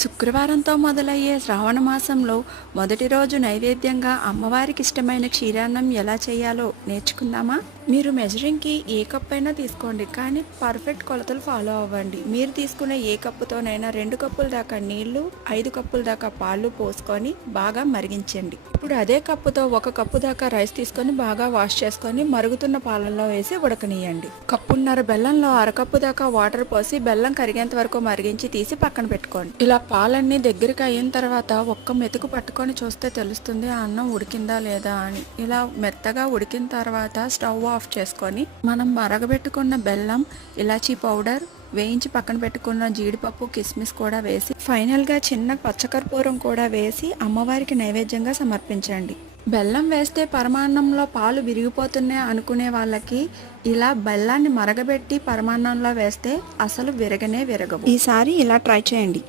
శుక్రవారంతో మొదలయ్యే శ్రావణ మాసంలో మొదటి రోజు నైవేద్యంగా అమ్మవారికి ఇష్టమైన క్షీరాన్నం ఎలా చేయాలో నేర్చుకుందామా? మీరు మెజరింగ్కి ఏ కప్ అయినా తీసుకోండి కానీ పర్ఫెక్ట్ కొలతలు ఫాలో అవ్వండి. మీరు తీసుకునే ఏ కప్పుతోనైనా రెండు కప్పుల దాకా నీళ్ళు ఐదు కప్పుల దాకా పాలు పోసుకొని బాగా మరిగించండి. ఇప్పుడు అదే కప్పుతో ఒక కప్పు దాకా రైస్ తీసుకొని బాగా వాష్ చేసుకొని మరుగుతున్న పాలల్లో వేసి ఉడకనియండి కప్పున్నర బెల్లంలో అరకప్పు దాకా వాటర్ పోసి బెల్లం కరిగేంత వరకు మరిగించి తీసి పక్కన పెట్టుకోండి. ఇలా పాలన్నీ దగ్గరికి అయిన తర్వాత ఒక్క మెతుకు పట్టుకొని చూస్తే తెలుస్తుంది ఆ అన్నం ఉడికిందా లేదా అని. ఇలా మెత్తగా ఉడికిన తర్వాత స్టవ్ ఆఫ్ చేసుకొని మనం మరగబెట్టుకున్న బెల్లం ఇలాచీ పౌడర్ వేయించి పక్కన పెట్టుకున్న జీడిపప్పు కిస్మిస్ కూడా వేసి ఫైనల్గా చిన్న పచ్చకర్పూరం కూడా వేసి అమ్మవారికి నైవేద్యంగా సమర్పించండి. బెల్లం వేస్తే పరమాన్నంలో పాలు విరిగిపోతున్నాయి అనుకునే వాళ్ళకి ఇలా బెల్లాన్ని మరగబెట్టి పరమాన్నంలో వేస్తే అసలు విరగనే విరగవు. ఈసారి ఇలా ట్రై చేయండి.